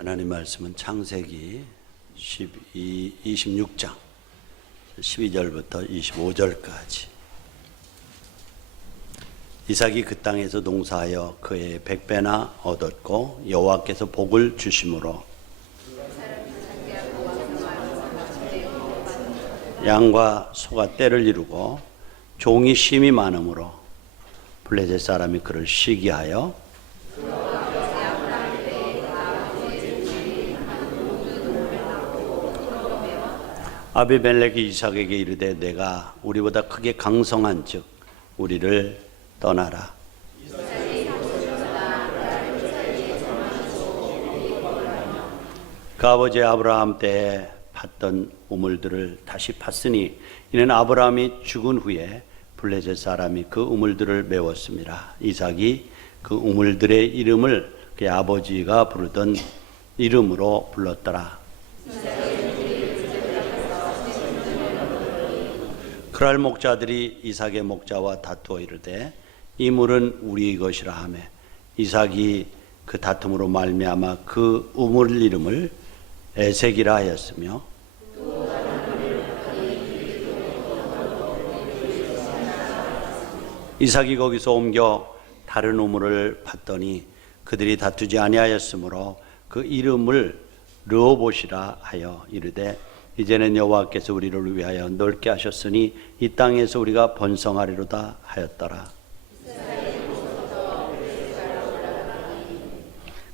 하나님 말씀은 창세기 26장 12절부터 25절까지. 이삭이 그 땅에서 농사하여 그의 100배나 얻었고 여호와께서 복을 주심으로 양과 소가 떼를 이루고 종이 심이 많으므로 블레셋 사람이 그를 시기하여 아비멜렉이 이삭에게 이르되 내가 우리보다 크게 강성한즉 우리를 떠나라. 그 아버지 아브라함 때에 팠던 우물들을 다시 팠으니 이는 아브라함이 죽은 후에 블레셋 사람이 그 우물들을 메웠습니다. 이삭이 그 우물들의 이름을 그의 아버지가 부르던 이름으로 불렀더라. 그랄 목자들이 이삭의 목자와 다투어 이르되 이 물은 우리의 것이라 하며 이삭이 그 다툼으로 말미암아 그 우물 이름을 에색이라 하였으며 이삭이 거기서 옮겨 다른 우물을 팠더니 그들이 다투지 아니하였으므로 그 이름을 르호봇이라 하여 이르되 이제는 여호와께서 우리를 위하여 넓게 하셨으니 이 땅에서 우리가 번성하리로다 하였더라.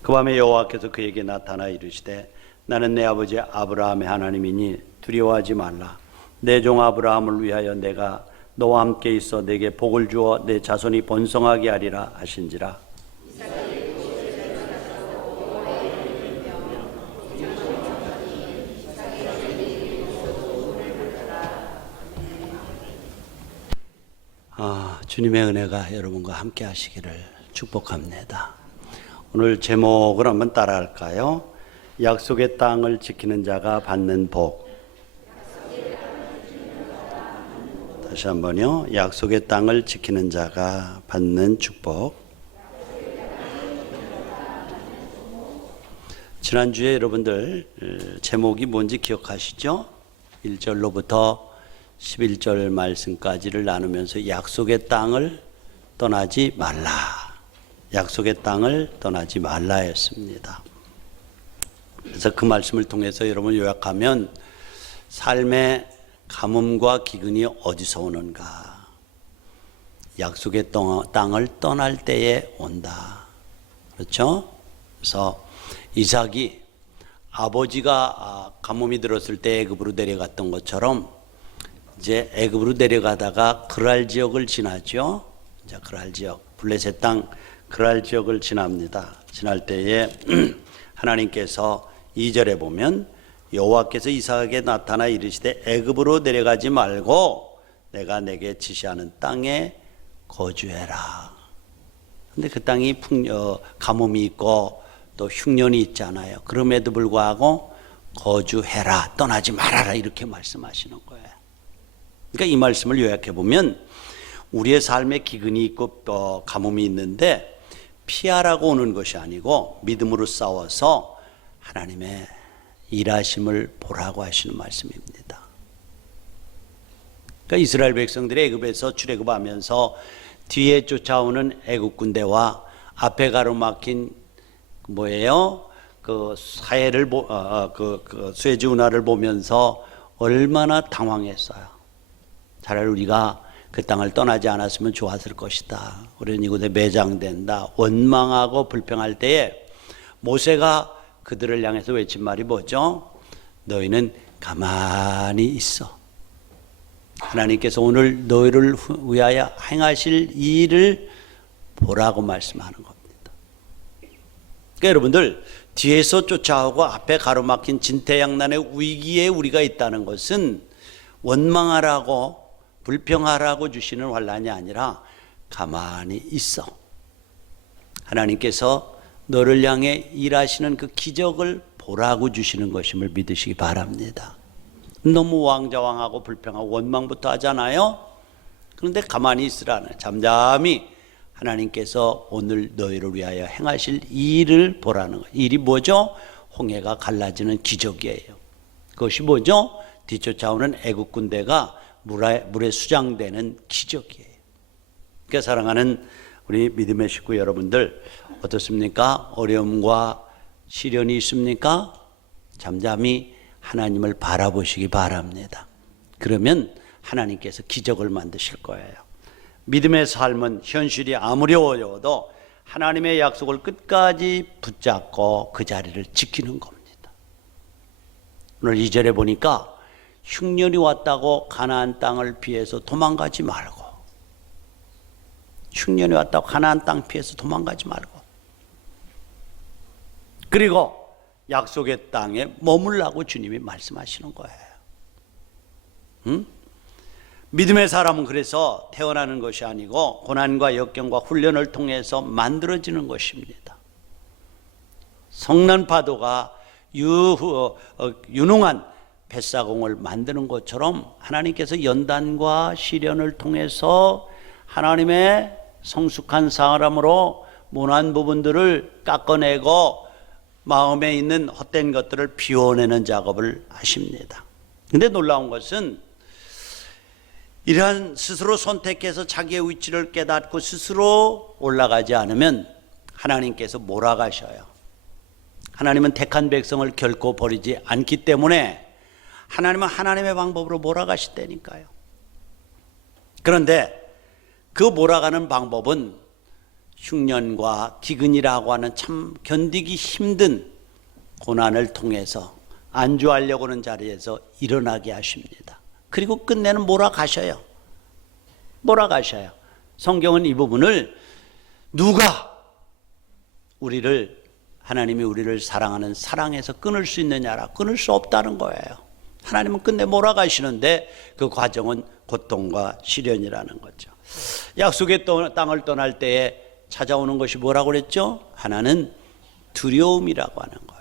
그 밤에 여호와께서 그에게 나타나 이르시되 나는 내 아버지 아브라함의 하나님이니 두려워하지 말라. 내 종 아브라함을 위하여 내가 너와 함께 있어 내게 복을 주어 내 자손이 번성하게 하리라 하신지라. 주님의 은혜가 여러분과 함께 하시기를 축복합니다. 오늘 제목을 한번 따라할까요? 약속의 땅을 지키는 자가 받는 복. 다시 한번요. 약속의 땅을 지키는 자가 받는 축복. 지난주에 여러분들 제목이 뭔지 기억하시죠? 1절로부터 11절 말씀까지를 나누면서 약속의 땅을 떠나지 말라. 약속의 땅을 떠나지 말라 했습니다. 그래서 그 말씀을 통해서 여러분 요약하면 삶의 가뭄과 기근이 어디서 오는가? 약속의 땅을 떠날 때에 온다. 그렇죠? 그래서 이삭이 아버지가 가뭄이 들었을 때 애굽으로 내려갔던 것처럼 이제 애굽으로 내려가다가 그랄 지역을 지나죠. 이제 그랄 지역, 블레셋 땅 그랄 지역을 지납니다. 지날 때에 하나님께서 2절에 보면 여호와께서 이삭에게 나타나 이르시되 애굽으로 내려가지 말고 내가 내게 지시하는 땅에 거주해라. 근데 그 땅이 가뭄이 있고 또 흉년이 있잖아요. 그럼에도 불구하고 거주해라, 떠나지 말아라 이렇게 말씀하시는 거예요. 그러니까 이 말씀을 요약해 보면 우리의 삶에 기근이 있고 가뭄이 있는데 피하라고 오는 것이 아니고 믿음으로 싸워서 하나님의 일하심을 보라고 하시는 말씀입니다. 그러니까 이스라엘 백성들이 애굽에서 출애굽하면서 뒤에 쫓아오는 애굽 군대와 앞에 가로막힌 그 사해를 그 수에즈 운하를 보면서 얼마나 당황했어요. 차라리 우리가 그 땅을 떠나지 않았으면 좋았을 것이다. 우리는 이곳에 매장된다. 원망하고 불평할 때에 모세가 그들을 향해서 외친 말이 뭐죠? 너희는 가만히 있어. 하나님께서 오늘 너희를 위하여 행하실 일을 보라고 말씀하는 겁니다. 그러니까 여러분들 뒤에서 쫓아오고 앞에 가로막힌 진퇴양난의 위기에 우리가 있다는 것은 원망하라고 불평하라고 주시는 환난이 아니라 가만히 있어. 하나님께서 너를 향해 일하시는 그 기적을 보라고 주시는 것임을 믿으시기 바랍니다. 너무 왕자왕하고 불평하고 원망부터 하잖아요. 그런데 가만히 있으라는, 잠잠히 하나님께서 오늘 너희를 위하여 행하실 일을 보라는 거예요. 일이 뭐죠? 홍해가 갈라지는 기적이에요. 그것이 뭐죠? 뒤쫓아오는 애국 군대가 물에 수장되는 기적이에요. 그러니까 사랑하는 우리 믿음의 식구 여러분들, 어떻습니까? 어려움과 시련이 있습니까? 잠잠히 하나님을 바라보시기 바랍니다. 그러면 하나님께서 기적을 만드실 거예요. 믿음의 삶은 현실이 아무리 어려워도 하나님의 약속을 끝까지 붙잡고 그 자리를 지키는 겁니다. 오늘 2절에 보니까 흉년이 왔다고 가나안 땅을 피해서 도망가지 말고, 흉년이 왔다고 가나안 땅 피해서 도망가지 말고, 그리고 약속의 땅에 머물라고 주님이 말씀하시는 거예요. 믿음의 사람은 그래서 태어나는 것이 아니고 고난과 역경과 훈련을 통해서 만들어지는 것입니다. 성난 파도가 유능한 뱃사공을 만드는 것처럼 하나님께서 연단과 시련을 통해서 하나님의 성숙한 사람으로 모난 부분들을 깎아내고 마음에 있는 헛된 것들을 비워내는 작업을 하십니다. 근데 놀라운 것은 이러한 스스로 선택해서 자기의 위치를 깨닫고 스스로 올라가지 않으면 하나님께서 몰아가셔요. 하나님은 택한 백성을 결코 버리지 않기 때문에 하나님은 하나님의 방법으로 몰아가시다니까요. 그런데 그 몰아가는 방법은 흉년과 기근이라고 하는 참 견디기 힘든 고난을 통해서 안주하려고 하는 자리에서 일어나게 하십니다. 그리고 끝내는 몰아가셔요. 몰아가셔요. 성경은 이 부분을 누가 하나님이 우리를 사랑하는 사랑에서 끊을 수 있느냐라, 끊을 수 없다는 거예요. 하나님은 끝내 몰아가시는데 그 과정은 고통과 시련이라는 거죠. 약속의 땅을 떠날 때에 찾아오는 것이 뭐라고 그랬죠? 하나는 두려움이라고 하는 거예요.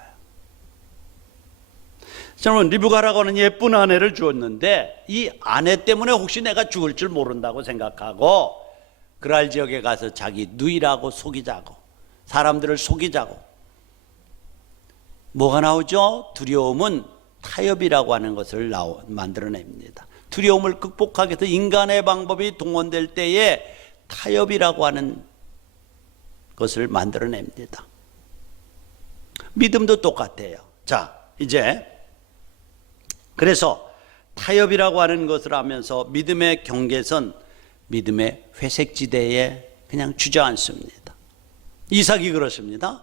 저는 리브가라고 하는 예쁜 아내를 주었는데 이 아내 때문에 혹시 내가 죽을 줄 모른다고 생각하고 그랄 지역에 가서 자기 누이라고 속이자고, 사람들을 속이자고. 뭐가 나오죠? 두려움은 타협이라고 하는 것을 만들어냅니다. 두려움을 극복하기 위해서 인간의 방법이 동원될 때에 타협이라고 하는 것을 만들어냅니다. 믿음도 똑같아요. 자, 이제 그래서 타협이라고 하는 것을 하면서 믿음의 경계선, 믿음의 회색지대에 그냥 주저앉습니다. 이삭이 그렇습니다.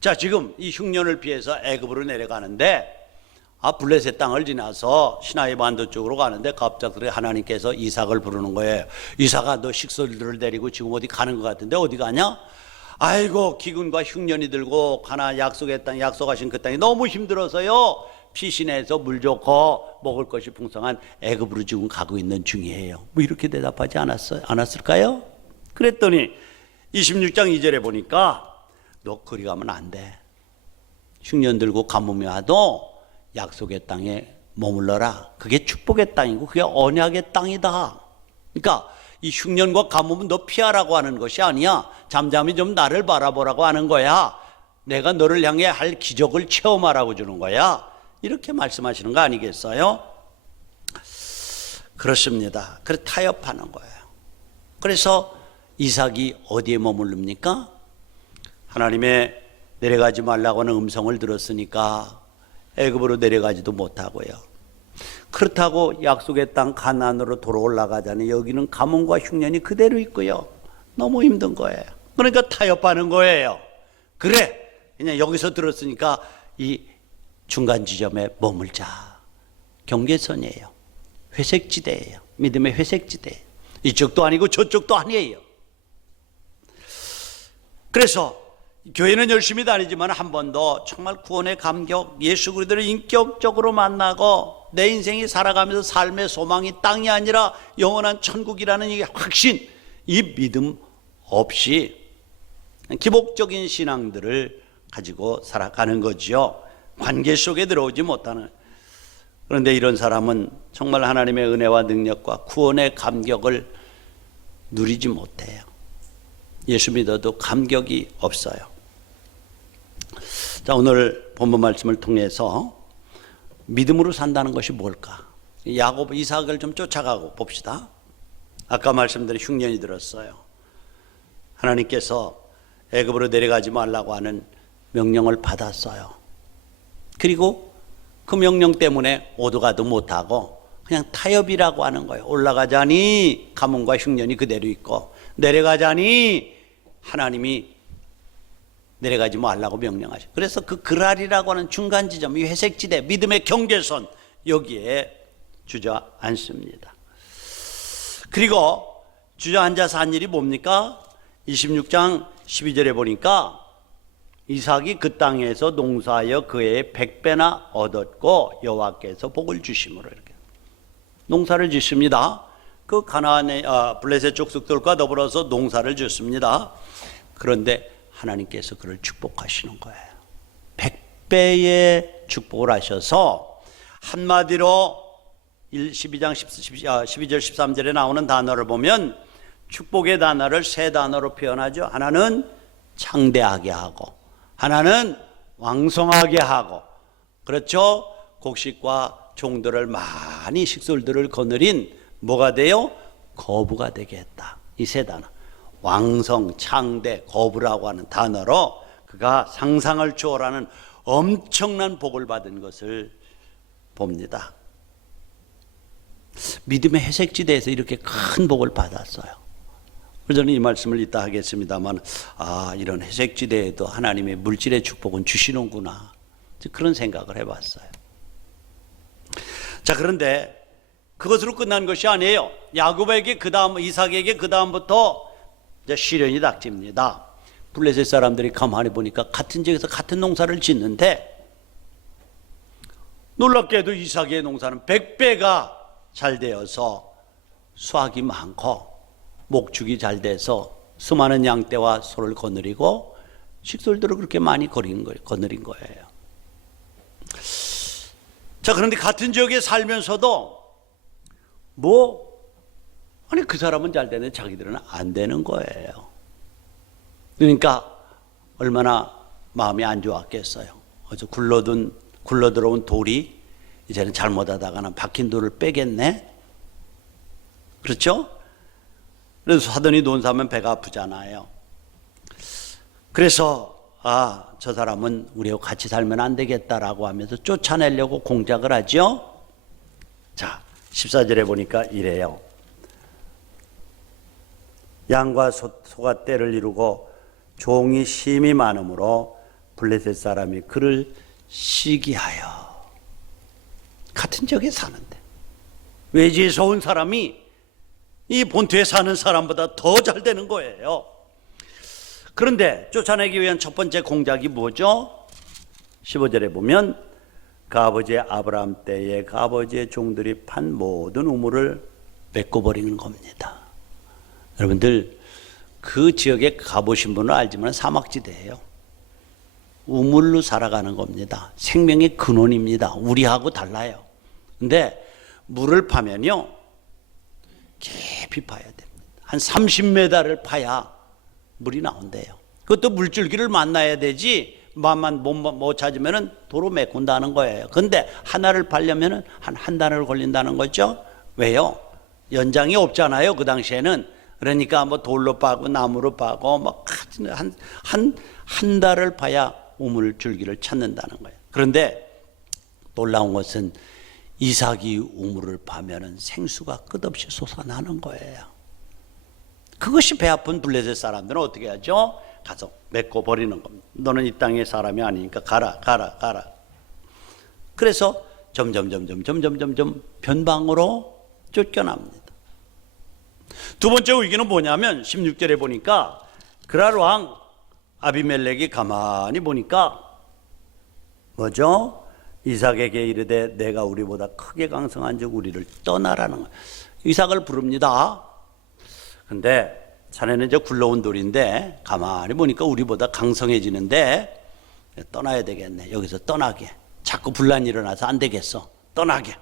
자, 지금 이 흉년을 피해서 애굽으로 내려가는데 블레셋 땅을 지나서 시나이 반도 쪽으로 가는데 갑자기 하나님께서 이삭을 부르는 거예요. 이삭아, 너 식솔들을 데리고 지금 어디 가는 것 같은데 어디 가냐? 아이고, 기근과 흉년이 들고 가나 약속의 땅, 약속하신 그 땅이 너무 힘들어서요, 피신해서 물 좋고 먹을 것이 풍성한 애굽으로 지금 가고 있는 중이에요. 뭐 이렇게 대답하지 않았을까요? 그랬더니 26장 2절에 보니까 너 그리 가면 안 돼. 흉년 들고 가뭄이 와도 약속의 땅에 머물러라. 그게 축복의 땅이고 그게 언약의 땅이다. 그러니까 이 흉년과 가뭄은 너 피하라고 하는 것이 아니야. 잠잠히 좀 나를 바라보라고 하는 거야. 내가 너를 향해 할 기적을 체험하라고 주는 거야. 이렇게 말씀하시는 거 아니겠어요? 그렇습니다. 그래서 타협하는 거예요. 그래서 이삭이 어디에 머무릅니까? 하나님의 내려가지 말라고 하는 음성을 들었으니까 애굽으로 내려가지도 못하고요. 그렇다고 약속의 땅 가나안으로 돌아올라가자니 여기는 가뭄과 흉년이 그대로 있고요. 너무 힘든 거예요. 그러니까 타협하는 거예요. 그래, 그냥 여기서 들었으니까 이 중간 지점에 머물자. 경계선이에요. 회색지대예요. 믿음의 회색지대. 이쪽도 아니고 저쪽도 아니에요. 그래서 교회는 열심히 다니지만 한 번도 정말 구원의 감격, 예수 그리스도를 인격적으로 만나고 내 인생이 살아가면서 삶의 소망이 땅이 아니라 영원한 천국이라는 이 확신, 이 믿음 없이 기복적인 신앙들을 가지고 살아가는 거죠. 관계 속에 들어오지 못하는. 그런데 이런 사람은 정말 하나님의 은혜와 능력과 구원의 감격을 누리지 못해요. 예수 믿어도 감격이 없어요. 자, 오늘 본문 말씀을 통해서 믿음으로 산다는 것이 뭘까? 야곱, 이삭을 좀 쫓아가고 봅시다. 아까 말씀드린 흉년이 들었어요. 하나님께서 애굽으로 내려가지 말라고 하는 명령을 받았어요. 그리고 그 명령 때문에 오도가도 못하고 그냥 타협이라고 하는 거예요. 올라가자니 가뭄과 흉년이 그대로 있고, 내려가자니 하나님이 내려가지 말라고 명령하셔. 그래서 그 그랄이라고 하는 중간 지점, 이 회색지대, 믿음의 경계선, 여기에 주저앉습니다. 그리고 주저앉아서 한 일이 뭡니까? 26장 12절에 보니까 이삭이 그 땅에서 농사하여 그의 100배나 얻었고 여호와께서 복을 주심으로, 이렇게 농사를 짓습니다. 그 가나안의 블레셋 족속들과 더불어서 농사를 짓습니다. 그런데 하나님께서 그를 축복하시는 거예요. 100배의 축복을 하셔서, 한마디로 12장 12절 13절에 나오는 단어를 보면 축복의 단어를 세 단어로 표현하죠. 하나는 창대하게 하고, 하나는 왕성하게 하고, 그렇죠? 곡식과 종들을 많이, 식솔들을 거느린 뭐가 돼요? 거부가 되게 했다. 이 세 단어, 왕성, 창대, 거부라고 하는 단어로 그가 상상을 초월하는 엄청난 복을 받은 것을 봅니다. 믿음의 회색지대에서 이렇게 큰 복을 받았어요. 저는 이 말씀을 이따 하겠습니다만, 이런 회색지대에도 하나님의 물질의 축복은 주시는구나, 그런 생각을 해봤어요. 자, 그런데 그것으로 끝난 것이 아니에요. 야곱에게 이삭에게 그 다음부터 이제 시련이 닥칩니다. 블레셋 사람들이 가만히 보니까 같은 지역에서 같은 농사를 짓는데, 놀랍게도 이삭의 농사는 100배가 잘 되어서 수확이 많고 목축이 잘 돼서 수많은 양떼와 소를 거느리고 식솔들을 그렇게 많이 거느린 거예요. 자, 그런데 같은 지역에 살면서도 그 사람은 잘 되는데 자기들은 안 되는 거예요. 그러니까 얼마나 마음이 안 좋았겠어요. 그래서 굴러들어온 돌이 이제는 잘못하다가는 박힌 돌을 빼겠네? 그렇죠? 그래서 사돈이 논 사면 배가 아프잖아요. 그래서 저 사람은 우리하고 같이 살면 안 되겠다라고 하면서 쫓아내려고 공작을 하죠. 자, 14절에 보니까 이래요. 양과 소가 떼를 이루고 종이 심이 많으므로 블레셋 사람이 그를 시기하여. 같은 지역에 사는데 외지에서 온 사람이 이 본토에 사는 사람보다 더 잘 되는 거예요. 그런데 쫓아내기 위한 첫 번째 공작이 뭐죠? 15절에 보면 그 아버지의 아브라함 때에 그 아버지의 종들이 판 모든 우물을 메꿔버리는 겁니다. 여러분들 그 지역에 가보신 분은 알지만 사막지대예요. 우물로 살아가는 겁니다. 생명의 근원입니다. 우리하고 달라요. 근데 물을 파면요, 깊이 파야 됩니다. 한 30m를 파야 물이 나온대요. 그것도 물줄기를 만나야 되지, 맘만 못 찾으면 도로 메꾼다는 거예요. 근데 하나를 파려면 한 달을 걸린다는 거죠. 왜요? 연장이 없잖아요, 그 당시에는. 그러니까 돌로 파고 나무로 파고 한 달을 파야 우물 줄기를 찾는다는 거예요. 그런데 놀라운 것은 이삭이 우물을 파면은 생수가 끝없이 솟아나는 거예요. 그것이 배 아픈 블레셋 사람들은 어떻게 하죠? 가서 메꿔 버리는 겁니다. 너는 이 땅의 사람이 아니니까 가라. 그래서 점점 변방으로 쫓겨납니다. 두 번째 위기는 뭐냐면 16절에 보니까 그랄 왕 아비멜렉이 가만히 보니까 뭐죠? 이삭에게 이르되 내가 우리보다 크게 강성한즉 우리를 떠나라는 거예요. 이삭을 부릅니다. 근데 자네는 이제 굴러온 돌인데 가만히 보니까 우리보다 강성해지는데 떠나야 되겠네. 여기서 떠나게. 자꾸 분란이 일어나서 안 되겠어. 떠나게.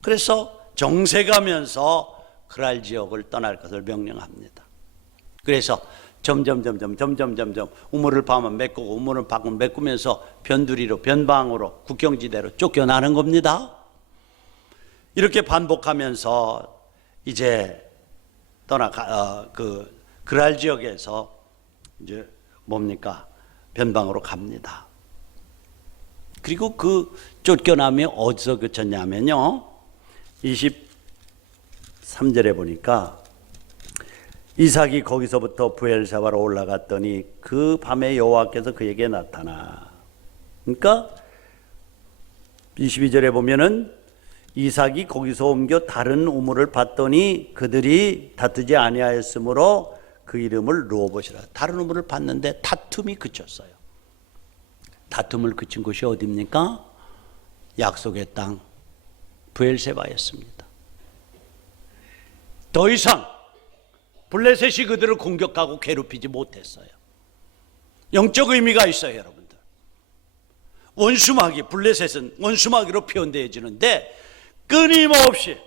그래서 정색하면서 그랄 지역을 떠날 것을 명령합니다. 그래서 점점 우물을 파면 메꾸고 우물을 파면 메꾸면서 변두리로 변방으로 국경지대로 쫓겨나는 겁니다. 이렇게 반복하면서 이제 그랄 지역에서 이제 뭡니까? 변방으로 갑니다. 그리고 그 쫓겨남이 어디서 그쳤냐면요, 23절에 보니까 이삭이 거기서부터 브엘세바로 올라갔더니 그 밤에 여호와께서 그에게 나타나. 그러니까 22절에 보면은 이삭이 거기서 옮겨 다른 우물을 봤더니 그들이 다투지 아니하였으므로 그 이름을 르호봇이라. 다른 우물을 봤는데 다툼이 그쳤어요. 다툼을 그친 곳이 어디입니까? 약속의 땅 브엘세바였습니다. 더 이상 블레셋이 그들을 공격하고 괴롭히지 못했어요. 영적 의미가 있어요, 여러분들. 원수마귀, 블레셋은 원수마귀로 표현되어지는데 끊임없이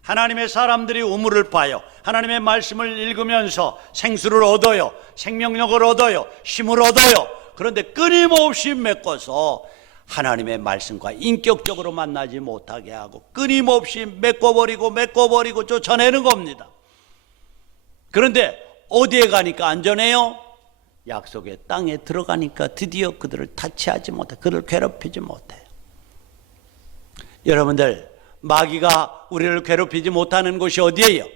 하나님의 사람들이 우물을 파요, 하나님의 말씀을 읽으면서 생수를 얻어요, 생명력을 얻어요, 힘을 얻어요. 그런데 끊임없이 메꿔서 하나님의 말씀과 인격적으로 만나지 못하게 하고 끊임없이 메꿔버리고 쫓아내는 겁니다. 그런데 어디에 가니까 안전해요? 약속의 땅에 들어가니까 드디어 그들을 타치하지 못해, 그들을 괴롭히지 못해요. 여러분들, 마귀가 우리를 괴롭히지 못하는 곳이 어디예요?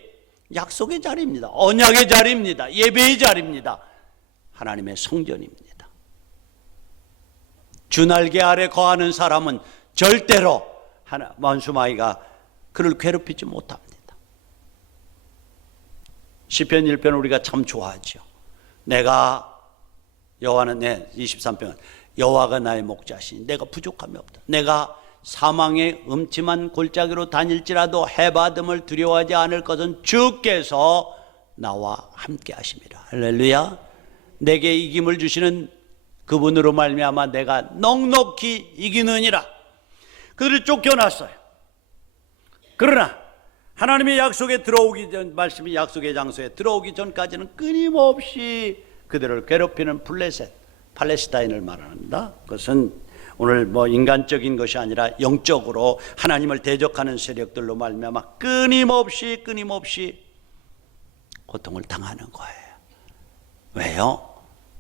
약속의 자리입니다. 언약의 자리입니다. 예배의 자리입니다. 하나님의 성전입니다. 주날개 아래 거하는 사람은 절대로 원수마귀가 그를 괴롭히지 못합니다. 시편 1편 우리가 참 좋아하죠. 내가 여호와는 23편 여호와가 나의 목자시니 내가 부족함이 없다. 내가 사망의 음침한 골짜기로 다닐지라도 해받음을 두려워하지 않을 것은 주께서 나와 함께 하심이라. 할렐루야. 내게 이김을 주시는 그분으로 말미암아 내가 넉넉히 이기느니라. 그들이 쫓겨났어요. 그러나 하나님의 약속에 들어오기 전, 말씀이 약속의 장소에 들어오기 전까지는 끊임없이 그들을 괴롭히는 블레셋, 팔레스타인을 말합니다. 그것은 오늘 인간적인 것이 아니라 영적으로 하나님을 대적하는 세력들로 말미암아 끊임없이 고통을 당하는 거예요. 왜요?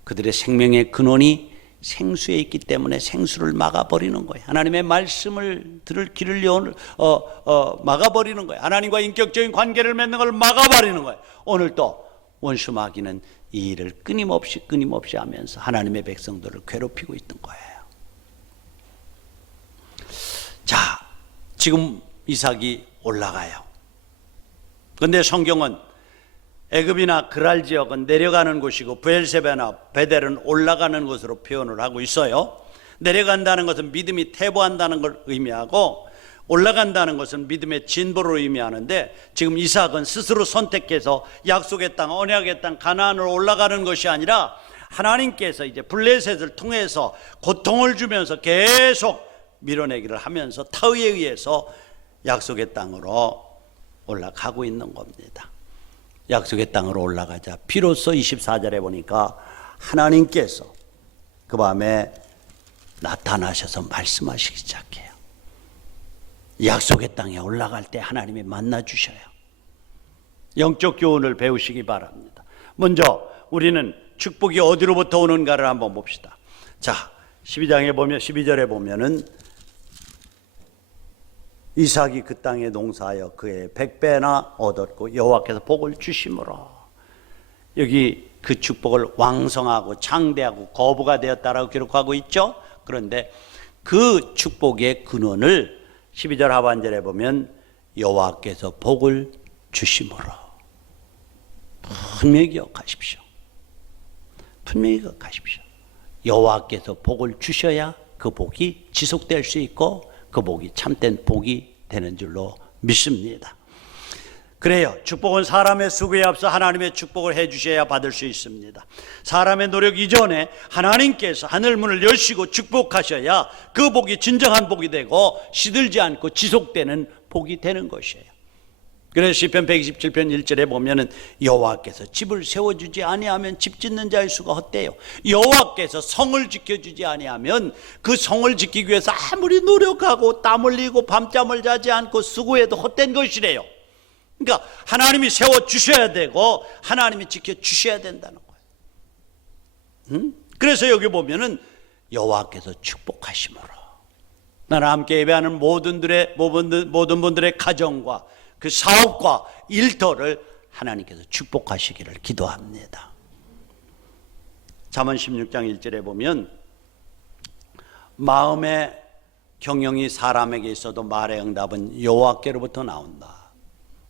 그들의 생명의 근원이 생수에 있기 때문에 생수를 막아버리는 거예요. 하나님의 말씀을 들을 길을 막아버리는 거예요. 하나님과 인격적인 관계를 맺는 걸 막아버리는 거예요. 오늘 또 원수 마귀는 이 일을 끊임없이 하면서 하나님의 백성들을 괴롭히고 있던 거예요. 자, 지금 이삭이 올라가요. 그런데 성경은 애굽이나 그랄 지역은 내려가는 곳이고 브엘세바나 베델은 올라가는 곳으로 표현을 하고 있어요. 내려간다는 것은 믿음이 퇴보한다는 걸 의미하고 올라간다는 것은 믿음의 진보를 의미하는데, 지금 이삭은 스스로 선택해서 약속의 땅, 언약의 땅 가나안으로 올라가는 것이 아니라 하나님께서 이제 블레셋을 통해서 고통을 주면서 계속 밀어내기를 하면서 타의에 의해서 약속의 땅으로 올라가고 있는 겁니다. 약속의 땅으로 올라가자 비로소 24절에 보니까 하나님께서 그 밤에 나타나셔서 말씀하시기 시작해요. 약속의 땅에 올라갈 때 하나님이 만나 주셔요. 영적 교훈을 배우시기 바랍니다. 먼저 우리는 축복이 어디로부터 오는가를 한번 봅시다. 자, 12절에 보면은 이삭이 그 땅에 농사하여 그의 100배나 얻었고 여호와께서 복을 주심으로, 여기 그 축복을 왕성하고 창대하고 거부가 되었다라고 기록하고 있죠. 그런데 그 축복의 근원을 12절 하반절에 보면 여호와께서 복을 주심으로, 분명히 기억하십시오. 여호와께서 복을 주셔야 그 복이 지속될 수 있고 그 복이 참된 복이 되는 줄로 믿습니다. 그래요. 축복은 사람의 수고에 앞서 하나님의 축복을 해주셔야 받을 수 있습니다. 사람의 노력 이전에 하나님께서 하늘문을 여시고 축복하셔야 그 복이 진정한 복이 되고 시들지 않고 지속되는 복이 되는 것이에요. 그래서 시편 127편 1절에 보면은 여호와께서 집을 세워주지 아니하면 집 짓는 자의 수가 헛되요. 여호와께서 성을 지켜주지 아니하면 그 성을 지키기 위해서 아무리 노력하고 땀 흘리고 밤잠을 자지 않고 수고해도 헛된 것이래요. 그러니까 하나님이 세워주셔야 되고 하나님이 지켜주셔야 된다는 거예요. 그래서 여기 보면은 여호와께서 축복하심으로 나는 함께 예배하는 모든 분들의 가정과 그 사업과 일터를 하나님께서 축복하시기를 기도합니다. 잠언 16장 1절에 보면 마음의 경영이 사람에게 있어도 말의 응답은 여호와께로부터 나온다.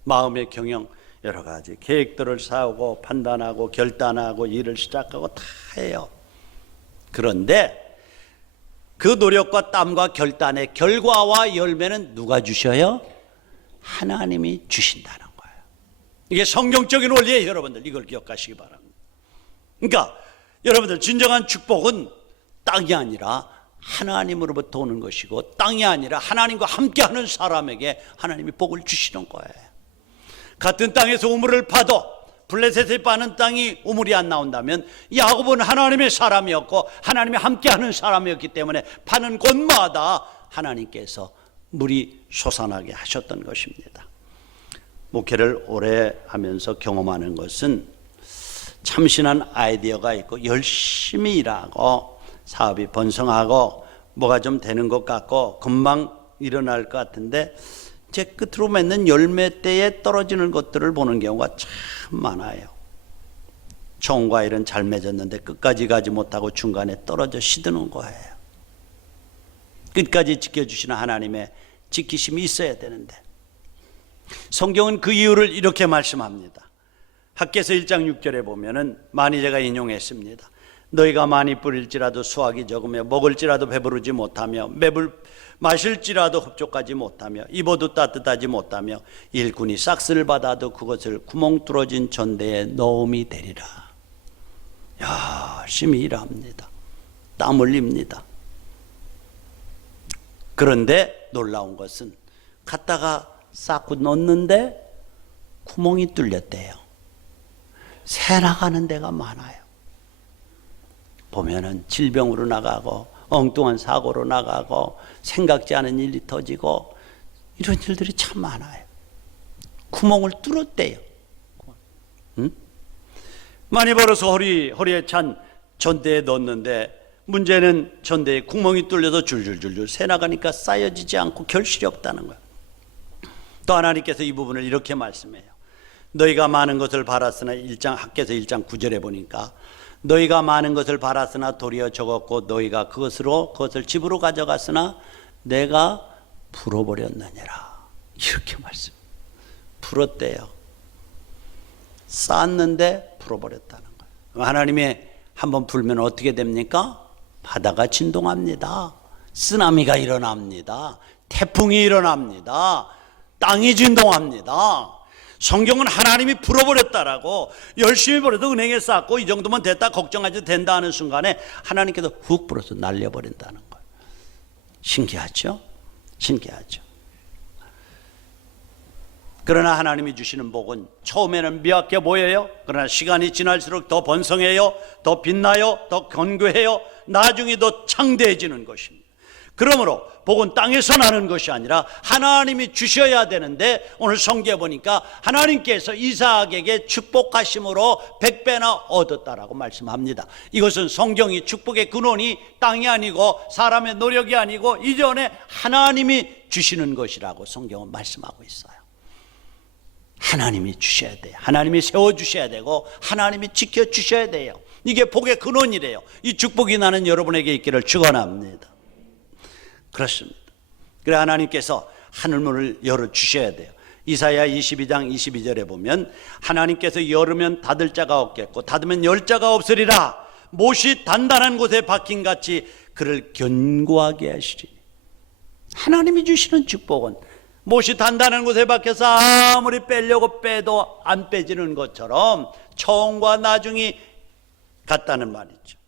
마음의 경영, 여러 가지 계획들을 세우고 판단하고 결단하고 일을 시작하고 다 해요. 그런데 그 노력과 땀과 결단의 결과와 열매는 누가 주셔요? 하나님이 주신다는 거예요. 이게 성경적인 원리예요. 여러분들 이걸 기억하시기 바랍니다. 그러니까 여러분들 진정한 축복은 땅이 아니라 하나님으로부터 오는 것이고 땅이 아니라 하나님과 함께하는 사람에게 하나님이 복을 주시는 거예요. 같은 땅에서 우물을 파도 블레셋에 파는 땅이 우물이 안 나온다면 야곱은 하나님의 사람이었고 하나님이 함께하는 사람이었기 때문에 파는 곳마다 하나님께서 물이 솟아나게 하셨던 것입니다. 목회를 오래 하면서 경험하는 것은 참신한 아이디어가 있고 열심히 일하고 사업이 번성하고 뭐가 좀 되는 것 같고 금방 일어날 것 같은데 제 끝으로 맺는 열매 때에 떨어지는 것들을 보는 경우가 참 많아요. 총과일은 잘 맺었는데 끝까지 가지 못하고 중간에 떨어져 시드는 거예요. 끝까지 지켜주시는 하나님의 지키심이 있어야 되는데 성경은 그 이유를 이렇게 말씀합니다. 학개서 1장 6절에 보면은 많이 제가 인용했습니다. 너희가 많이 뿌릴지라도 수확이 적으며 먹을지라도 배부르지 못하며 맵을 마실지라도 흡족하지 못하며 입어도 따뜻하지 못하며 일꾼이 싹스를 받아도 그것을 구멍 뚫어진 전대에 넣음이 되리라. 열심히 일합니다. 땀 흘립니다. 그런데 놀라운 것은 갖다가 쌓고 넣는데 구멍이 뚫렸대요. 새 나가는 데가 많아요. 보면은 질병으로 나가고 엉뚱한 사고로 나가고 생각지 않은 일이 터지고 이런 일들이 참 많아요. 구멍을 뚫었대요. 많이 벌어서 허리에 찬 전대에 넣었는데 문제는 전대에 구멍이 뚫려서 줄줄줄줄 새 나가니까 쌓여지지 않고 결실이 없다는 거예요. 또 하나님께서 이 부분을 이렇게 말씀해요. 너희가 많은 것을 바랐으나 학개서 1장 9절에 보니까 너희가 많은 것을 바랐으나 도리어 적었고 너희가 그것을 집으로 가져갔으나 내가 풀어버렸느니라. 이렇게 말씀. 풀었대요. 쌓았는데 풀어버렸다는 거예요. 하나님이 한번 풀면 어떻게 됩니까? 바다가 진동합니다. 쓰나미가 일어납니다. 태풍이 일어납니다. 땅이 진동합니다. 성경은 하나님이 풀어버렸다라고 열심히 벌어도 은행에 쌓고 이 정도면 됐다 걱정하지 된다 하는 순간에 하나님께서 훅 불어서 날려버린다는 거예요. 신기하죠? 신기하죠. 그러나 하나님이 주시는 복은 처음에는 미약해 보여요. 그러나 시간이 지날수록 더 번성해요. 더 빛나요. 더 견고해요. 나중에 더 창대해지는 것입니다. 그러므로 복은 땅에서 나는 것이 아니라 하나님이 주셔야 되는데 오늘 성경에 보니까 하나님께서 이삭에게 축복하심으로 100배나 얻었다라고 말씀합니다. 이것은 성경이 축복의 근원이 땅이 아니고 사람의 노력이 아니고 이전에 하나님이 주시는 것이라고 성경은 말씀하고 있어요. 하나님이 주셔야 돼요. 하나님이 세워주셔야 되고 하나님이 지켜주셔야 돼요. 이게 복의 근원이래요. 이 축복이 나는 여러분에게 있기를 축원합니다. 그렇습니다. 그래 하나님께서 하늘문을 열어주셔야 돼요. 이사야 22장 22절에 보면 하나님께서 열으면 닫을 자가 없겠고 닫으면 열 자가 없으리라. 못이 단단한 곳에 박힌같이 그를 견고하게 하시리. 하나님이 주시는 축복은 못이 단단한 곳에 박혀서 아무리 빼려고 빼도 안 빼지는 것처럼 처음과 나중이 같다는 말이죠.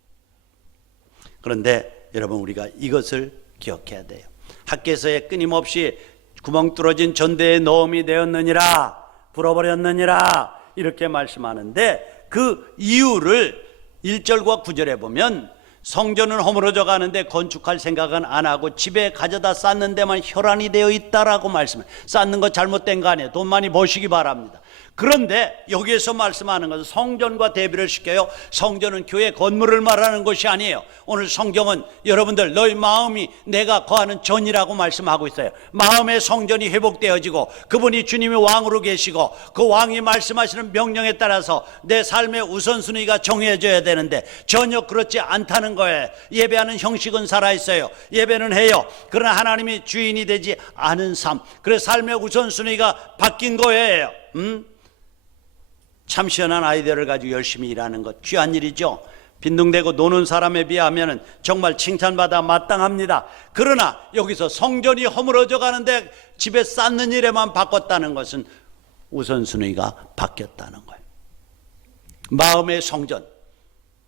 그런데 여러분 우리가 이것을 기억해야 돼요. 학개서에 끊임없이 구멍 뚫어진 전대에 넣음이 되었느니라. 불어버렸느니라 이렇게 말씀하는데 그 이유를 1절과 9절에 보면 성전은 허물어져 가는데 건축할 생각은 안 하고 집에 가져다 쌓는 데만 혈안이 되어 있다라고 말씀해요. 쌓는 거 잘못된 거 아니에요. 돈 많이 버시기 바랍니다. 그런데 여기에서 말씀하는 것은 성전과 대비를 시켜요. 성전은 교회 건물을 말하는 것이 아니에요. 오늘 성경은 여러분들 너희 마음이 내가 거하는 전이라고 말씀하고 있어요. 마음의 성전이 회복되어지고 그분이 주님의 왕으로 계시고 그 왕이 말씀하시는 명령에 따라서 내 삶의 우선순위가 정해져야 되는데 전혀 그렇지 않다는 거예요. 예배하는 형식은 살아있어요. 예배는 해요. 그러나 하나님이 주인이 되지 않은 삶, 그래서 삶의 우선순위가 바뀐 거예요. 참 시원한 아이디어를 가지고 열심히 일하는 것 귀한 일이죠. 빈둥대고 노는 사람에 비하면 정말 칭찬받아 마땅합니다. 그러나 여기서 성전이 허물어져 가는데 집에 쌓는 일에만 바꿨다는 것은 우선순위가 바뀌었다는 거예요. 마음의 성전,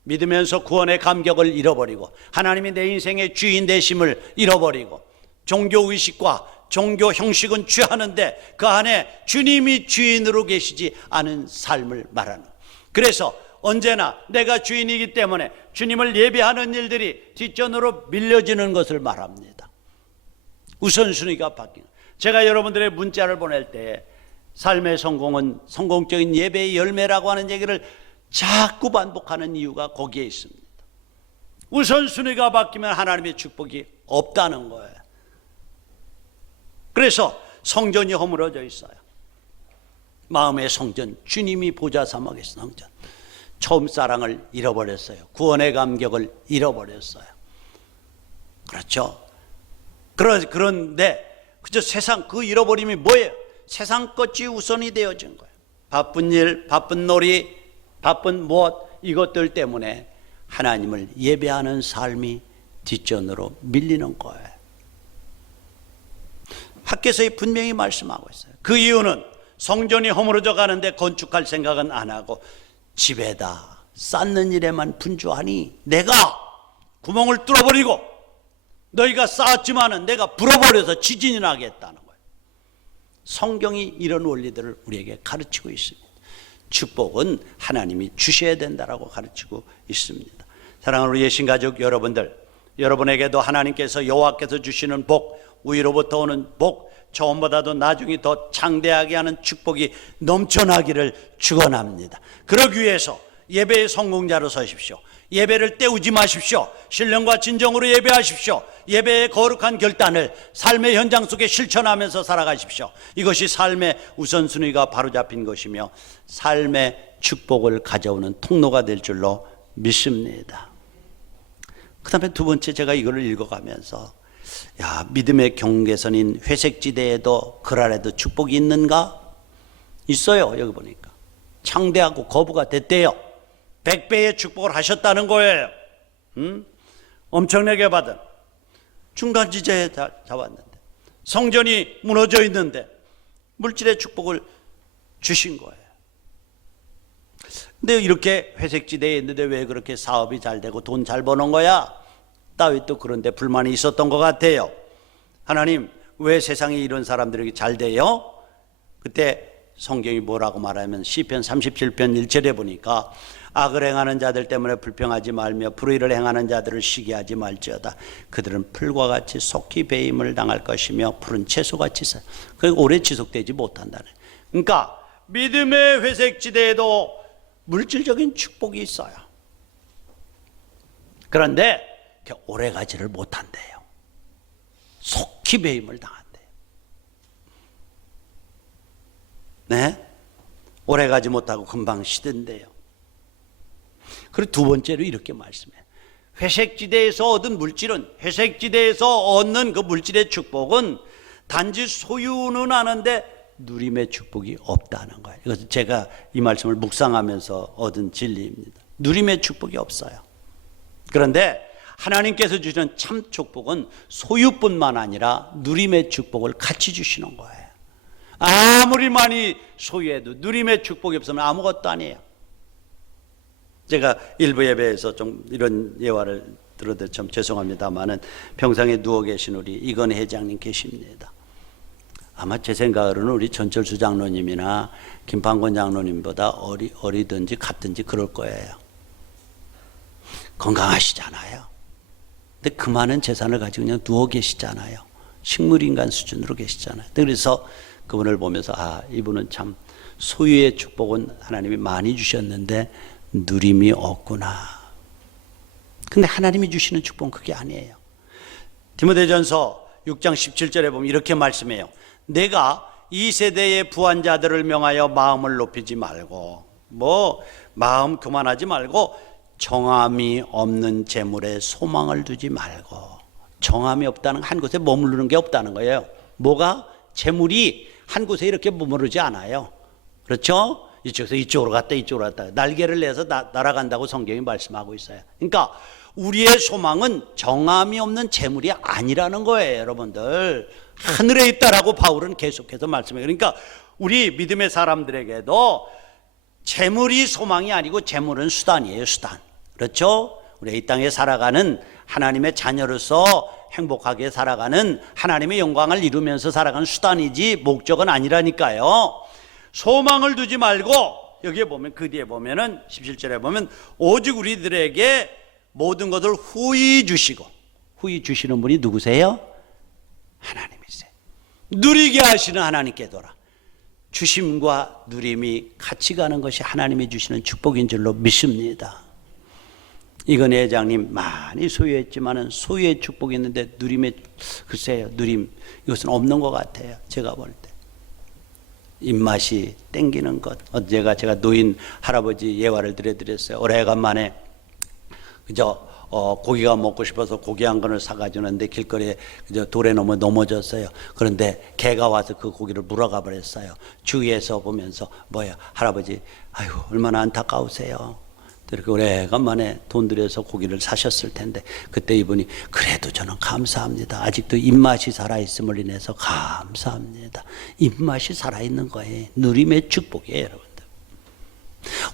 믿으면서 구원의 감격을 잃어버리고 하나님이 내 인생의 주인 되심을 잃어버리고 종교의식과 종교 형식은 취하는데 그 안에 주님이 주인으로 계시지 않은 삶을 말하는. 그래서 언제나 내가 주인이기 때문에 주님을 예배하는 일들이 뒷전으로 밀려지는 것을 말합니다. 우선순위가 바뀌는. 제가 여러분들의 문자를 보낼 때 삶의 성공은 성공적인 예배의 열매라고 하는 얘기를 자꾸 반복하는 이유가 거기에 있습니다. 우선순위가 바뀌면 하나님의 축복이 없다는 거예요. 그래서 성전이 허물어져 있어요. 마음의 성전, 주님이 보좌 삼아 계신 성전. 처음 사랑을 잃어버렸어요. 구원의 감격을 잃어버렸어요. 그렇죠. 그런데 그저 세상 그 잃어버림이 뭐예요? 세상 것이 우선이 되어진 거예요. 바쁜 일, 바쁜 놀이, 바쁜 무엇 이것들 때문에 하나님을 예배하는 삶이 뒷전으로 밀리는 거예요. 학개서에 분명히 말씀하고 있어요. 그 이유는 성전이 허물어져 가는데 건축할 생각은 안 하고 집에다 쌓는 일에만 분주하니 내가 구멍을 뚫어버리고 너희가 쌓았지만은 내가 불어버려서 지진이 나게 했다는 거예요. 성경이 이런 원리들을 우리에게 가르치고 있습니다. 축복은 하나님이 주셔야 된다라고 가르치고 있습니다. 사랑하는 우리 예신가족 여러분들, 여러분에게도 하나님께서 여호와께서 주시는 복, 위로부터 오는 복, 처음보다도 나중에 더 창대하게 하는 축복이 넘쳐나기를 축원합니다. 그러기 위해서 예배의 성공자로 서십시오. 예배를 때우지 마십시오. 신령과 진정으로 예배하십시오. 예배의 거룩한 결단을 삶의 현장 속에 실천하면서 살아가십시오. 이것이 삶의 우선순위가 바로잡힌 것이며 삶의 축복을 가져오는 통로가 될 줄로 믿습니다. 그 다음에 두 번째, 제가 이거를 읽어가면서 믿음의 경계선인 회색지대에도 그 아래도 축복이 있는가? 있어요. 여기 보니까 창대하고 거부가 됐대요. 100배의 축복을 하셨다는 거예요. 엄청나게 받은 중간지대에 잡았는데 성전이 무너져 있는데 물질의 축복을 주신 거예요. 근데 이렇게 회색지대에 있는데 왜 그렇게 사업이 잘 되고 돈 잘 버는 거야? 다윗도 그런데 불만이 있었던 것 같아요. 하나님, 왜 세상에 이런 사람들에게 잘 돼요? 그때 성경이 뭐라고 말하면 시편 37편 1절에 보니까 악을 행하는 자들 때문에 불평하지 말며 불의를 행하는 자들을 시기하지 말지어다. 그들은 풀과 같이 속히 배임을 당할 것이며 푸른 채소같이 그리고 오래 지속되지 못한다네. 그러니까 믿음의 회색지대에도 물질적인 축복이 있어요. 그런데 오래 가지를 못한대요. 속히 배임을 당한대요. 네? 오래 가지 못하고 금방 시든대요. 그리고 두 번째로 이렇게 말씀해요. 회색지대에서 얻은 물질은, 회색지대에서 얻는 그 물질의 축복은 단지 소유는 하는데 누림의 축복이 없다는 거예요. 이것은 제가 이 말씀을 묵상하면서 얻은 진리입니다. 누림의 축복이 없어요. 그런데 하나님께서 주시는 참 축복은 소유뿐만 아니라 누림의 축복을 같이 주시는 거예요. 아무리 많이 소유해도 누림의 축복이 없으면 아무것도 아니에요. 제가 일부 예배에서 좀 이런 예화를 들어도 참 죄송합니다만은 평상에 누워 계신 우리 이건 회장님 계십니다. 아마 제 생각으로는 우리 전철수 장로님이나 김판권 장로님보다 어리든지 같든지 그럴 거예요. 건강하시잖아요. 근데 그 많은 재산을 가지고 그냥 누워 계시잖아요. 식물인간 수준으로 계시잖아요. 그래서 그분을 보면서 이분은 참 소유의 축복은 하나님이 많이 주셨는데 누림이 없구나. 근데 하나님이 주시는 축복은 그게 아니에요. 디모데전서 6장 17절에 보면 이렇게 말씀해요. 내가 이 세대의 부한자들을 명하여 마음을 높이지 말고 마음 교만하지 말고 정함이 없는 재물에 소망을 두지 말고. 정함이 없다는 한 곳에 머무르는 게 없다는 거예요. 뭐가? 재물이 한 곳에 이렇게 머무르지 않아요. 그렇죠? 이쪽에서 이쪽으로 갔다 이쪽으로 갔다 날개를 내서 날아간다고 성경이 말씀하고 있어요. 그러니까 우리의 소망은 정함이 없는 재물이 아니라는 거예요. 여러분들 하늘에 있다라고 바울은 계속해서 말씀해요. 그러니까 우리 믿음의 사람들에게도 재물이 소망이 아니고 재물은 수단이에요. 수단. 그렇죠? 우리 이 땅에 살아가는 하나님의 자녀로서 행복하게 살아가는 하나님의 영광을 이루면서 살아가는 수단이지 목적은 아니라니까요. 소망을 두지 말고 여기에 보면 그 뒤에 보면은 17절에 보면 오직 우리들에게 모든 것을 후히 주시고. 후히 주시는 분이 누구세요? 하나님이세요. 누리게 하시는 하나님께도라. 주심과 누림이 같이 가는 것이 하나님이 주시는 축복인 줄로 믿습니다. 이건 회장님 많이 소유했지만은 소유의 축복이 있는데 누림의 글쎄요 누림 이것은 없는 것 같아요. 제가 볼 때 입맛이 땡기는 것. 제가 노인 할아버지 예화를 드렸어요. 오래간만에 그저 고기가 먹고 싶어서 고기 한 근을 사가주는데 길거리에 그저 돌에 넘어졌어요. 그런데 개가 와서 그 고기를 물어가 버렸어요. 주위에서 보면서 할아버지 아이고 얼마나 안타까우세요. 이렇게 오래간만에 돈 들여서 고기를 사셨을 텐데 그때 이분이 그래도 저는 감사합니다. 아직도 입맛이 살아있음을 인해서 감사합니다. 입맛이 살아있는 거예요. 누림의 축복이에요. 여러분들.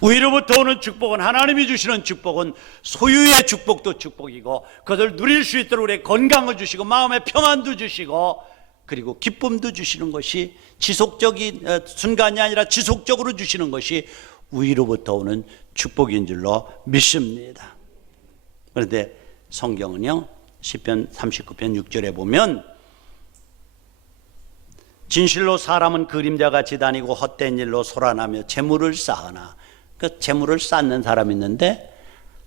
위로부터 오는 축복은 하나님이 주시는 축복은 소유의 축복도 축복이고 그것을 누릴 수 있도록 우리의 건강을 주시고 마음의 평안도 주시고 그리고 기쁨도 주시는 것이 지속적인 순간이 아니라 지속적으로 주시는 것이 위로부터 오는 축복인 줄로 믿습니다. 그런데 성경은요 시편 39편 6절에 보면 진실로 사람은 그림자같이 다니고 헛된 일로 소란하며 재물을 쌓으나 그 재물을 쌓는 사람이 있는데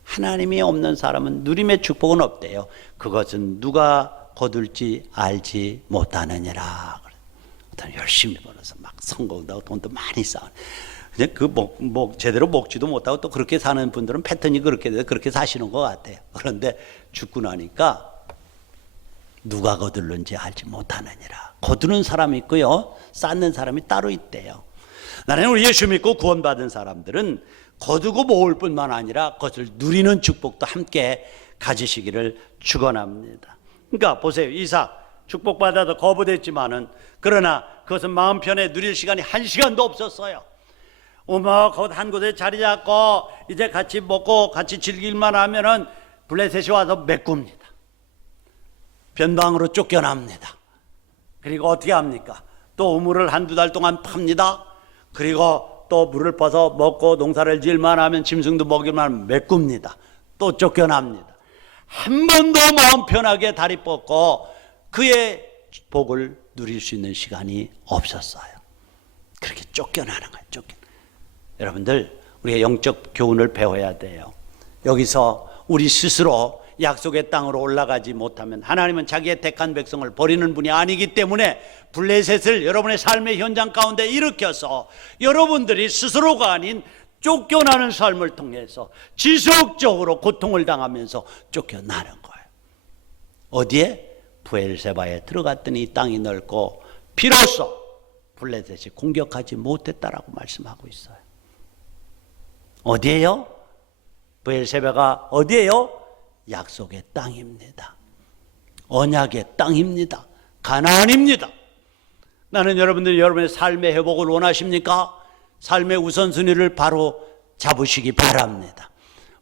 하나님이 없는 사람은 누림의 축복은 없대요. 그것은 누가 거둘지 알지 못하느니라. 열심히 벌어서 막 성공도 하고 돈도 많이 쌓아. 그냥 제대로 먹지도 못하고 또 그렇게 사는 분들은 패턴이 그렇게 사시는 것 같아요. 그런데 죽고 나니까 누가 거둘는지 알지 못하느니라. 거두는 사람이 있고요, 쌓는 사람이 따로 있대요. 나는 우리 예수 믿고 구원받은 사람들은 거두고 모을 뿐만 아니라 그것을 누리는 축복도 함께 가지시기를 축원합니다. 그러니까 보세요. 이삭 축복받아도 거부됐지만은 그러나 그것은 마음 편에 누릴 시간이 한 시간도 없었어요. 한 곳에 자리 잡고 이제 같이 먹고 같이 즐길만 하면은 블레셋이 와서 메꿉니다. 변방으로 쫓겨납니다. 그리고 어떻게 합니까? 또 우물을 한두 달 동안 팝니다. 그리고 또 물을 퍼서 먹고 농사를 지을만 하면 짐승도 먹일만 하면 메꿉니다. 또 쫓겨납니다. 한 번도 마음 편하게 다리 뻗고 그의 복을 누릴 수 있는 시간이 없었어요. 그렇게 쫓겨나는 거예요. 여러분들 우리가 영적 교훈을 배워야 돼요. 여기서 우리 스스로 약속의 땅으로 올라가지 못하면 하나님은 자기의 택한 백성을 버리는 분이 아니기 때문에 블레셋을 여러분의 삶의 현장 가운데 일으켜서 여러분들이 스스로가 아닌 쫓겨나는 삶을 통해서 지속적으로 고통을 당하면서 쫓겨나는 거예요. 어디에? 브엘세바에 들어갔더니 땅이 넓고 비로소 블레셋이 공격하지 못했다라고 말씀하고 있어요. 어디에요? 브엘세바가 어디에요? 약속의 땅입니다. 언약의 땅입니다. 가나안입니다. 나는 여러분들이 여러분의 삶의 회복을 원하십니까? 삶의 우선순위를 바로 잡으시기 바랍니다.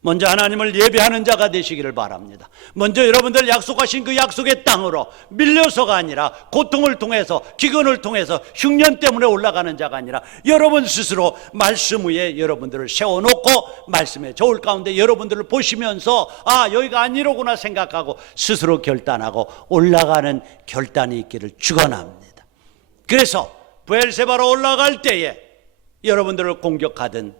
먼저 하나님을 예배하는 자가 되시기를 바랍니다. 먼저 여러분들 약속하신 그 약속의 땅으로 밀려서가 아니라 고통을 통해서, 기근을 통해서, 흉년 때문에 올라가는 자가 아니라 여러분 스스로 말씀 위에 여러분들을 세워놓고 말씀의 저울 가운데 여러분들을 보시면서 아, 여기가 아니로구나 생각하고 스스로 결단하고 올라가는 결단이 있기를 축원합니다. 그래서 브엘세바로 올라갈 때에 여러분들을 공격하던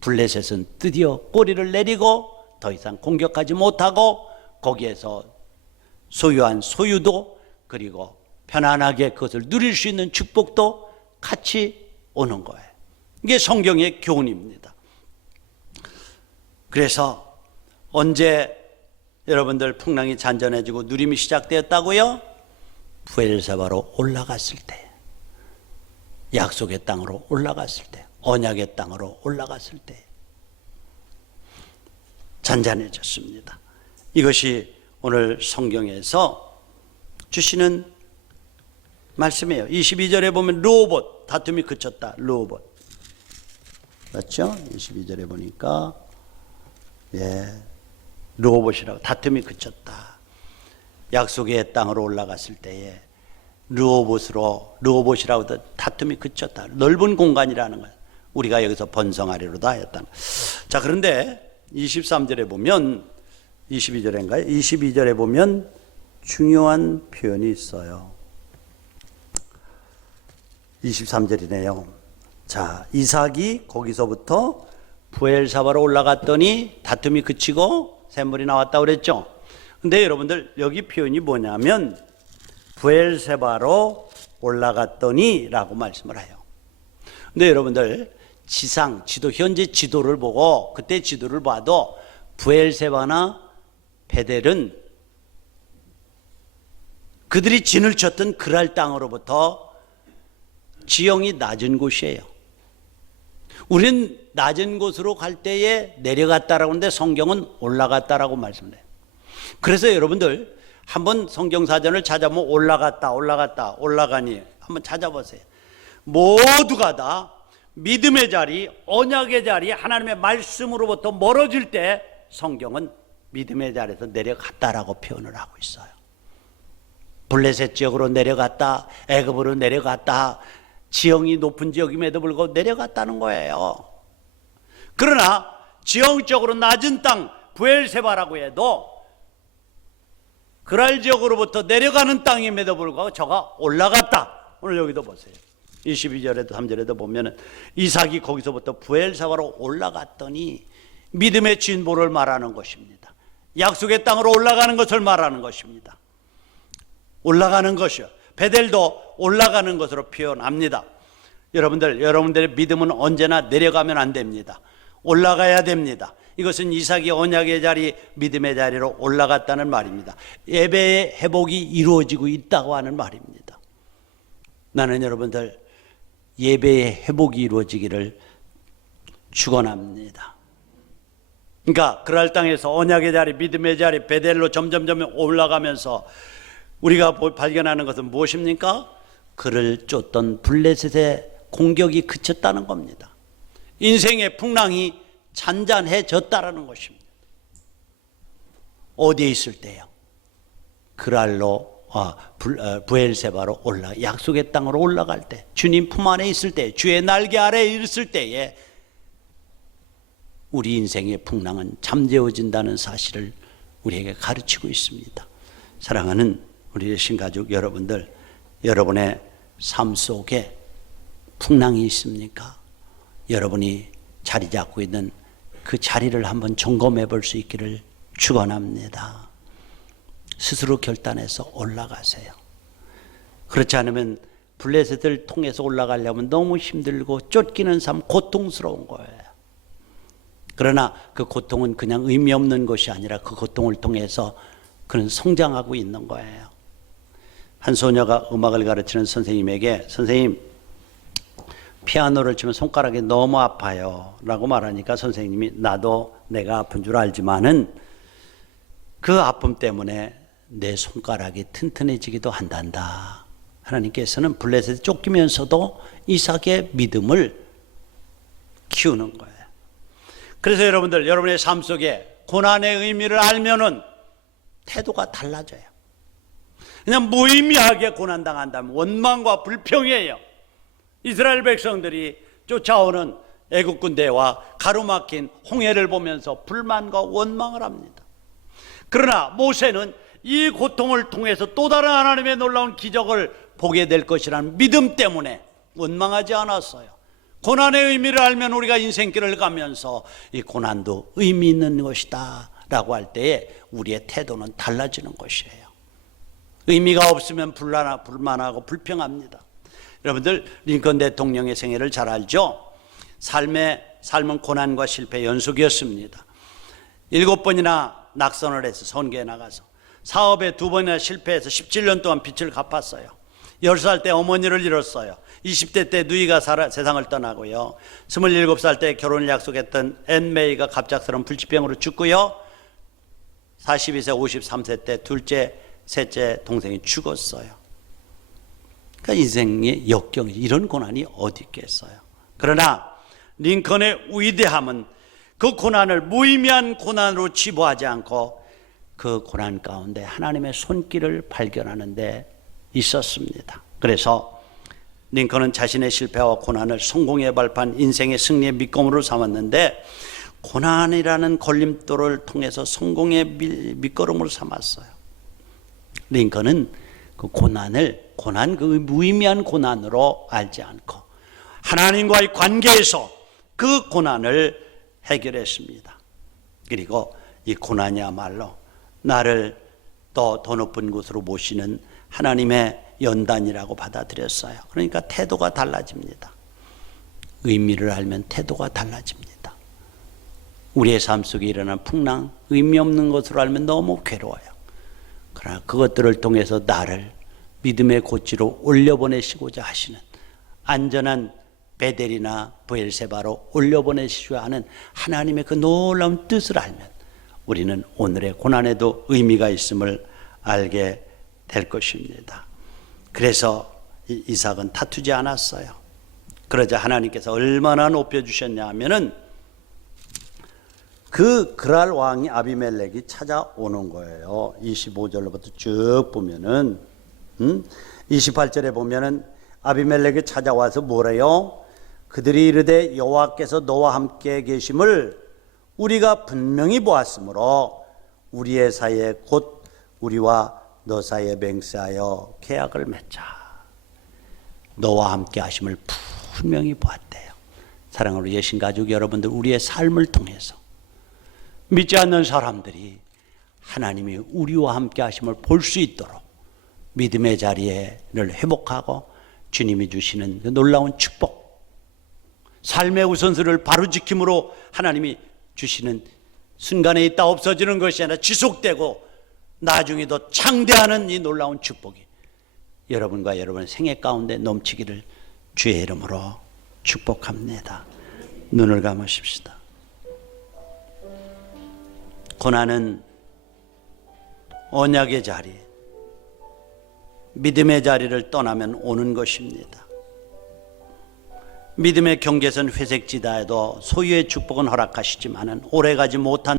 블레셋은 드디어 꼬리를 내리고 더 이상 공격하지 못하고 거기에서 소유한 소유도 그리고 편안하게 그것을 누릴 수 있는 축복도 같이 오는 거예요. 이게 성경의 교훈입니다. 그래서 언제 여러분들 풍랑이 잔잔해지고 누림이 시작되었다고요? 브엘세바로 올라갔을 때, 약속의 땅으로 올라갔을 때, 언약의 땅으로 올라갔을 때 잔잔해졌습니다. 이것이 오늘 성경에서 주시는 말씀이에요. 22절에 보면 르호봇, 다툼이 그쳤다. 르호봇 맞죠? 22절에 보니까 르호봇이라고, 다툼이 그쳤다. 약속의 땅으로 올라갔을 때에 르호봇이라고 다툼이 그쳤다. 넓은 공간이라는 거예요. 우리가 여기서 번성하리로다 했다는. 자, 그런데 23절에 보면, 22절인가요? 22절에 보면 중요한 표현이 있어요. 23절이네요. 자, 이삭이 거기서부터 브엘사바로 올라갔더니 다툼이 그치고 샘물이 나왔다고 그랬죠. 근데 여러분들 여기 표현이 뭐냐면 브엘세바로 올라갔더니 라고 말씀을 해요. 근데 여러분들 지도, 현재 지도를 보고 그때 지도를 봐도 브엘세바나 베델은 그들이 진을 쳤던 그랄 땅으로부터 지형이 낮은 곳이에요. 우리는 낮은 곳으로 갈 때에 내려갔다라고 하는데 성경은 올라갔다라고 말씀을 해요. 그래서 여러분들 한번 성경사전을 찾아보면 올라가니 한번 찾아보세요. 모두가 다 믿음의 자리, 언약의 자리, 하나님의 말씀으로부터 멀어질 때 성경은 믿음의 자리에서 내려갔다라고 표현을 하고 있어요. 블레셋 지역으로 내려갔다, 애굽으로 내려갔다, 지형이 높은 지역임에도 불구하고 내려갔다는 거예요. 그러나 지형적으로 낮은 땅 브엘세바라고 해도 그랄 지역으로부터 내려가는 땅임에도 불구하고 저가 올라갔다. 오늘 여기도 보세요. 22절에도 3절에도 보면 이삭이 거기서부터 브엘세바로 올라갔더니 믿음의 진보를 말하는 것입니다. 약속의 땅으로 올라가는 것을 말하는 것입니다. 올라가는 것이요. 베델도 올라가는 것으로 표현합니다. 여러분들의 믿음은 언제나 내려가면 안 됩니다. 올라가야 됩니다. 이것은 이삭이 언약의 자리, 믿음의 자리로 올라갔다는 말입니다. 예배의 회복이 이루어지고 있다고 하는 말입니다. 나는 여러분들 예배의 회복이 이루어지기를 축원합니다. 그러니까 그랄 땅에서 언약의 자리, 믿음의 자리, 베델로 점점 올라가면서 우리가 발견하는 것은 무엇입니까? 그를 쫓던 블레셋의 공격이 그쳤다는 겁니다. 인생의 풍랑이 잔잔해졌다라는 것입니다. 어디에 있을 때요? 브엘세바로 약속의 땅으로 올라갈 때, 주님 품 안에 있을 때, 주의 날개 아래에 있을 때에 우리 인생의 풍랑은 잠재워진다는 사실을 우리에게 가르치고 있습니다. 사랑하는 우리 신가족 여러분들, 여러분의 삶 속에 풍랑이 있습니까? 여러분이 자리 잡고 있는 그 자리를 한번 점검해 볼 수 있기를 축원합니다. 스스로 결단해서 올라가세요. 그렇지 않으면 블레셋을 통해서 올라가려면 너무 힘들고 쫓기는 삶, 고통스러운 거예요. 그러나 그 고통은 그냥 의미 없는 것이 아니라 그 고통을 통해서 그는 성장하고 있는 거예요. 한 소녀가 음악을 가르치는 선생님에게, 선생님 피아노를 치면 손가락이 너무 아파요 라고 말하니까 선생님이, 나도 내가 아픈 줄 알지만은 그 아픔 때문에 내 손가락이 튼튼해지기도 한단다. 하나님께서는 블레셋에 쫓기면서도 이삭의 믿음을 키우는 거예요. 그래서 여러분들, 여러분의 삶 속에 고난의 의미를 알면은 태도가 달라져요. 그냥 무의미하게 고난당한다면 원망과 불평이에요. 이스라엘 백성들이 쫓아오는 애국 군대와 가로막힌 홍해를 보면서 불만과 원망을 합니다. 그러나 모세는 이 고통을 통해서 또 다른 하나님의 놀라운 기적을 보게 될 것이라는 믿음 때문에 원망하지 않았어요. 고난의 의미를 알면 우리가 인생길을 가면서 이 고난도 의미 있는 것이다 라고 할 때에 우리의 태도는 달라지는 것이에요. 의미가 없으면 불만하고 불평합니다. 여러분들 링컨 대통령의 생애를 잘 알죠? 삶은 고난과 실패의 연속이었습니다. 7번이나 낙선을 해서 선교에 나가서 사업에 2번이나 실패해서 17년 동안 빚을 갚았어요. 10살 때 어머니를 잃었어요. 20대 때 누이가 세상을 떠나고요. 27살 때 결혼을 약속했던 앤 메이가 갑작스러운 불치병으로 죽고요. 42세, 53세 때 둘째, 셋째 동생이 죽었어요. 그러니까 인생의 역경이 이런 고난이 어디 있겠어요. 그러나 링컨의 위대함은 그 고난을 무의미한 고난으로 치부하지 않고 그 고난 가운데 하나님의 손길을 발견하는 데 있었습니다. 그래서 링컨은 자신의 실패와 고난을 성공의 발판, 인생의 승리의 밑거름으로 삼았는데 고난이라는 걸림돌을 통해서 성공의 밑거름으로 삼았어요. 링컨은 그 고난 그 무의미한 고난으로 알지 않고 하나님과의 관계에서 그 고난을 해결했습니다. 그리고 이 고난이야말로 나를 더 높은 곳으로 모시는 하나님의 연단이라고 받아들였어요. 그러니까 태도가 달라집니다. 의미를 알면 태도가 달라집니다. 우리의 삶 속에 일어난 풍랑, 의미 없는 것으로 알면 너무 괴로워요. 그러나 그것들을 통해서 나를 믿음의 고지로 올려보내시고자 하시는 안전한 베델이나 브엘세바로 올려보내시고자 하는 하나님의 그 놀라운 뜻을 알면 우리는 오늘의 고난에도 의미가 있음을 알게 될 것입니다. 그래서 이삭은 다투지 않았어요. 그러자 하나님께서 얼마나 높여주셨냐 하면은 그 그랄 왕이 아비멜렉이 찾아오는 거예요. 25절로부터 쭉 보면은 28절에 보면은 아비멜렉이 찾아와서 뭐래요? 그들이 이르되 여호와께서 너와 함께 계심을 우리가 분명히 보았으므로 우리의 사이에 곧 우리와 너 사이에 맹세하여 계약을 맺자. 너와 함께 하심을 분명히 보았대요. 사랑하는 예신 가족 여러분들, 우리의 삶을 통해서 믿지 않는 사람들이 하나님이 우리와 함께 하심을 볼 수 있도록 믿음의 자리를 회복하고 주님이 주시는 그 놀라운 축복, 삶의 우선순위를 바로 지킴으로 하나님이 주시는 순간에 있다 없어지는 것이 아니라 지속되고 나중에 더 창대하는 이 놀라운 축복이 여러분과 여러분의 생애 가운데 넘치기를 주의 이름으로 축복합니다. 눈을 감으십시다. 고난은 언약의 자리, 믿음의 자리를 떠나면 오는 것입니다. 믿음의 경계선 회색지다에도 소유의 축복은 허락하시지만은 오래가지 못한